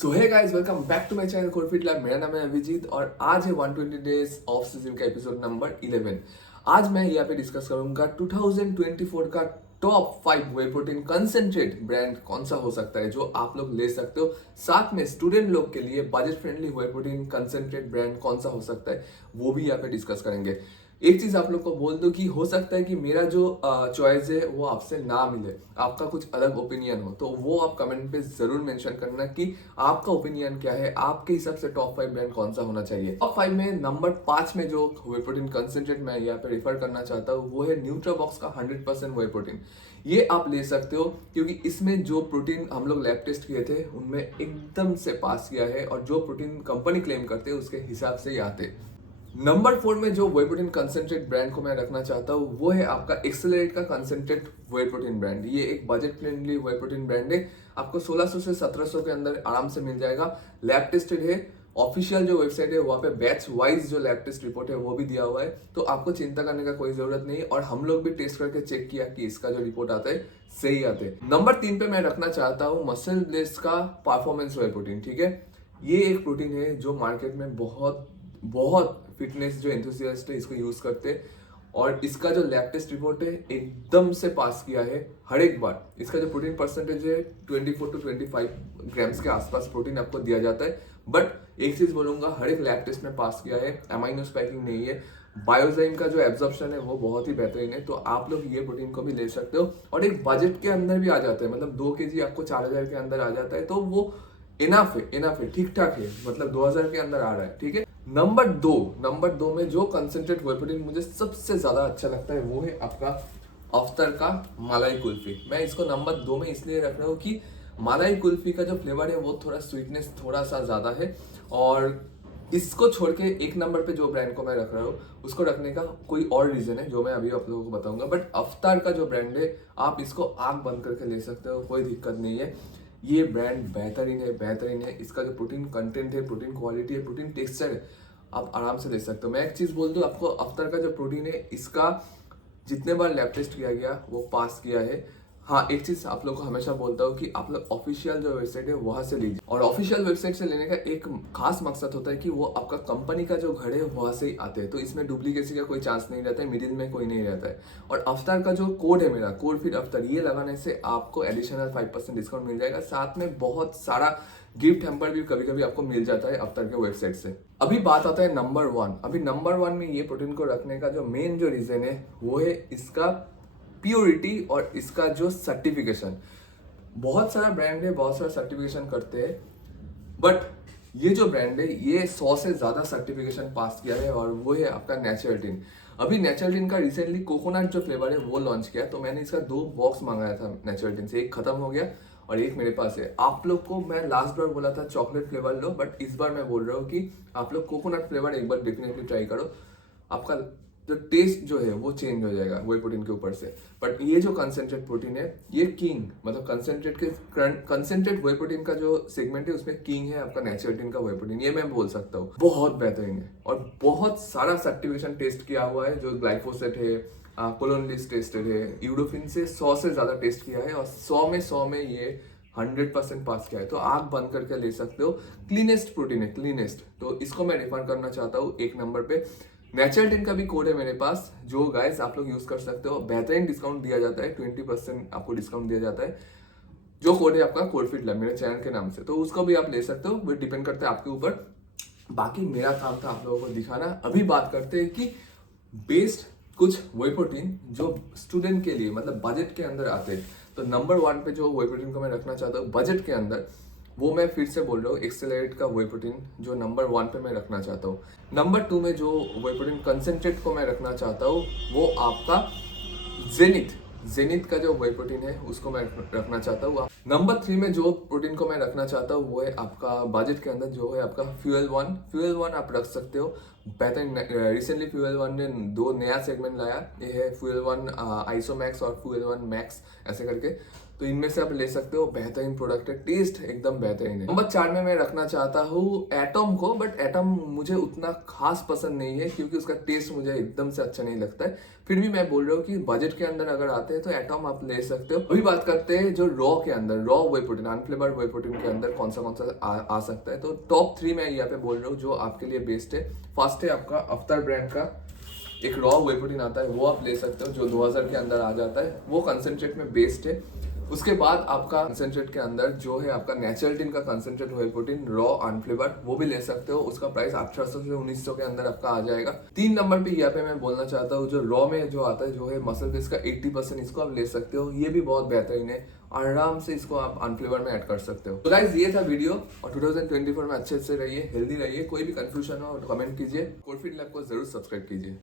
So hey guys, welcome back to my channel Corefit Lab. मेरा नाम है अभिजीत और आज है 120 डेज ऑफ सीजन का एपिसोड नंबर 11। आज मैं यहाँ पे डिस्कस करूंगा 2024 का top 5 whey protein concentrate brand कौन सा हो सकता है जो आप लोग ले सकते हो। साथ में स्टूडेंट लोग के लिए budget friendly way protein concentrate brand कौन सा हो सकता है वो भी यहाँ पे डिस्कस करेंगे। एक चीज आप लोग को बोल दो कि हो सकता है कि मेरा जो चॉइस है वो आपसे ना मिले, आपका कुछ अलग ओपिनियन हो, तो वो आप कमेंट पे जरूर मेंशन करना कि आपका ओपिनियन क्या है, आपके हिसाब से टॉप 5 ब्रांड कौन सा होना चाहिए। टॉप 5 में नंबर 5 में जो वे प्रोटीन कंसेंट्रेट मैं यहाँ पे रेफर करना चाहता हूँ वो है न्यूट्राबॉक्स का 100% वे प्रोटीन। ये आप ले सकते हो क्योंकि इसमें जो प्रोटीन हम लोग लैब टेस्ट किए थे उनमें एकदम से पास किया है और जो प्रोटीन कंपनी क्लेम करते हैं उसके हिसाब से ही आते। नंबर 4 में जो वे प्रोटीन कंसेंट्रेट ब्रांड को मैं रखना चाहता हूँ वो है आपका एक्सेलरेट का कंसेंट्रेट वे प्रोटीन ब्रांड। ये एक budget friendly way protein brand है, आपको 1600 से 1700 के अंदर आराम से मिल जाएगा। लैब टेस्टेड है, ऑफिशियल जो वेबसाइट है वहाँ पे बैच वाइज जो लैब टेस्ट रिपोर्ट है वो भी दिया हुआ है, तो आपको चिंता करने का कोई जरूरत नहीं। और हम लोग भी टेस्ट करके चेक किया कि इसका जो रिपोर्ट आता है सही आते हैं। नंबर 3 पे मैं रखना चाहता हूँ मसल ब्लेस का परफॉर्मेंस वे प्रोटीन। ठीक है, ये एक प्रोटीन है जो मार्केट में बहुत बहुत फिटनेस जो एंथुसियास्ट है इसको यूज करते हैं और इसका जो लैब टेस्ट रिपोर्ट है एकदम से पास किया है हर एक बार। इसका जो प्रोटीन परसेंटेज है 24 to 25 ग्राम्स के आसपास प्रोटीन आपको दिया जाता है। बट एक चीज बोलूंगा, हर एक लैब टेस्ट में पास किया है, अमाइनो स्पाइकिंग नहीं है, बायोजाइम का जो एब्जॉर्प्शन है वो बहुत ही बेहतरीन है, तो आप लोग ये प्रोटीन को भी ले सकते हो। और एक बजट के अंदर भी आ जाता है, मतलब 2 kg आपको 4000 के अंदर आ जाता है, तो वो इनफ है, ठीक ठाक है, मतलब 2000 के अंदर आ रहा है। ठीक है, नंबर दो में जो कंसेंट्रेट वे प्रोटीन मुझे सबसे ज्यादा अच्छा लगता है वो है आपका अफ्तर का मलाई कुल्फी। मैं इसको नंबर 2 में इसलिए रख रहा हूँ कि मलाई कुल्फी का जो फ्लेवर है वो थोड़ा स्वीटनेस थोड़ा सा ज्यादा है, और इसको छोड़ के एक नंबर पे जो ब्रांड को मैं रख रहा हूँ उसको रखने का कोई और रीजन है जो मैं अभी आप लोगों को बताऊंगा। बट अफ्तार का जो ब्रांड है आप इसको आंख बंद करके ले सकते हो, कोई दिक्कत नहीं है। ये ब्रांड बेहतरीन है। इसका जो प्रोटीन कंटेंट है, प्रोटीन क्वालिटी है, प्रोटीन टेक्सचर है, आप आराम से ले सकते हो। मैं एक चीज बोल दूं आपको, अफ्तर का जो प्रोटीन है इसका जितने बार लैब टेस्ट किया गया वो पास किया है। हाँ, एक चीज आप लोग को हमेशा बोलता हूँ कि आप लोग ऑफिशियल जो वेबसाइट है वहां से लीजिए, और ऑफिशियल वेबसाइट से लेने का एक खास मकसद होता है कि वो आपका कंपनी का जो घर है वहां से ही आते हैं, तो इसमें डुप्लीकेसी का कोई चांस नहीं रहता है, मिडिल में कोई नहीं रहता है। और अफ्तार का जो कोड है मेरा, कोड फिर अफ्तार, ये लगाने से आपको एडिशनल 5% डिस्काउंट मिल जाएगा। साथ में बहुत सारा गिफ्ट हैम्पर भी कभी कभी आपको मिल जाता है अफ्तार के वेबसाइट से। अभी बात आता है नंबर 1। अभी नंबर 1 में ये प्रोटीन को रखने का जो मेन जो रीजन है वो है इसका प्योरिटी और इसका जो सर्टिफिकेशन। बहुत सारा ब्रांड है, बहुत सारा सर्टिफिकेशन करते हैं, बट ये जो ब्रांड है ये 100 से ज्यादा सर्टिफिकेशन पास किया है, और वो है आपका नेचरटीन। अभी नेचरटीन का रिसेंटली कोकोनट जो फ्लेवर है वो लॉन्च किया, तो मैंने इसका 2 बॉक्स मंगाया था नेचरटीन से, एक खत्म हो गया और एक मेरे पास है। आप लोग को मैं लास्ट बार बोला था चॉकलेट फ्लेवर लो, बट इस बार मैं बोल रहा हूँ कि आप लोग कोकोनट फ्लेवर एक बार डेफिनेटली ट्राई करो, आपका जो टेस्ट जो है वो चेंज हो जाएगा वे प्रोटीन के ऊपर से। बट ये जो कंसेंट्रेट प्रोटीन है ये किंग, मतलब कंसेंट्रेट वे प्रोटीन का जो सेगमेंट है उसमें किंग है आपका नेचरटीन का वे प्रोटीन, ये मैं बोल सकता हूँ। बहुत बेहतरीन है और बहुत सारा सर्टिफिकेशन टेस्ट किया हुआ है, जो ग्लाइफोसेट है, कोलोनलिस टेस्टेड है, यूडोफिन से 100 से ज्यादा टेस्ट किया है, और 100 में ये 100% पास किया है, तो आप बंद करके ले सकते हो। क्लीनेस्ट प्रोटीन है, क्लीनेस्ट, तो इसको मैं रेफर करना चाहता हूँ एक नंबर पे। नेचरटीन का भी कोड है मेरे पास जो गाइस आप लोग यूज कर सकते हो, बेहतरीन डिस्काउंट दिया जाता है, 20% आपको डिस्काउंट दिया जाता है, जो कोड है आपका कोरफिट लैब मेरे चैनल के नाम से, तो उसको भी आप ले सकते हो, वो डिपेंड करता है आपके ऊपर। बाकी मेरा काम था आप लोगों को दिखाना। अभी बात करते हैं कि बेस्ड कुछ वे प्रोटीन जो स्टूडेंट के लिए मतलब बजट के अंदर आते हैं, तो नंबर 1 पे जो वे प्रोटीन को मैं रखना चाहता हूँ बजट के अंदर, वो मैं फिर से बोल रहा हूँ एक्सेलरेट का वे प्रोटीन जो नंबर 1 पे मैं रखना चाहता हूँ। नंबर 2 में जो वे प्रोटीन कंसेंट्रेट को मैं रखना चाहता हूँ वो आपका जेनिथ का जो वे प्रोटीन है उसको मैं रखना चाहता हूँ। नंबर 3 में जो प्रोटीन को मैं रखना चाहता हूँ वो है आपका बजट के अंदर जो है आपका फ्यूएल वन आप रख सकते हो, बेहतरीन। रिसेंटली फ्यूएल वन ने 2 नया सेगमेंट लाया, ये है फ्यूएल वन आइसोमैक्स और फ्यूएल वन मैक्स ऐसे करके, तो इनमें से आप ले सकते हो, बेहतरीन प्रोडक्ट है, टेस्ट एकदम बेहतरीन है। नंबर 4 में मैं रखना चाहता हूँ एटम को, बट एटम मुझे उतना खास पसंद नहीं है क्योंकि उसका टेस्ट मुझे एकदम से अच्छा नहीं लगता है। फिर भी मैं बोल रहा हूँ कि बजट के अंदर अगर आते हैं तो एटम आप ले सकते हो। अभी बात करते हैं जो रॉ के अंदर, रॉ वे प्रोटीन, अनफ्लेवर्ड वे प्रोटीन के अंदर कौन सा आ सकता है। तो टॉप 3 मैं यहाँ पे बोल रहा हूँ जो आपके लिए बेस्ट है। फर्स्ट है आपका अफ्तार ब्रांड का एक रॉ वे प्रोटीन आता है, वो आप ले सकते हो, जो 2000 के अंदर आ जाता है, वो कंसेंट्रेट में बेस्ट है। उसके बाद आपका कंसेंट्रेट के अंदर जो है आपका नेचुरल्टिन का कंसेंट्रेट वे प्रोटीन रॉ अनफ्लेवर्ड, वो भी ले सकते हो। उसका प्राइस 1800 से 1900 के अंदर आपका आ जाएगा। 3 नंबर पे यहाँ पे मैं बोलना चाहता हूँ जो रॉ में जो आता है, जो है मसल बेस का 80%, इसको आप ले सकते हो। ये भी बहुत बेहतरीन है, आराम से इसको आप अनफ्लेवर्ड में ऐड कर सकते हो। तो गाइस ये था वीडियो, और 2024 में अच्छे से रहिए, हेल्दी रहिए। कोई भी कंफ्यूजन हो कमेंट कीजिए, कोडफिट लैब को जरूर सब्सक्राइब कीजिए।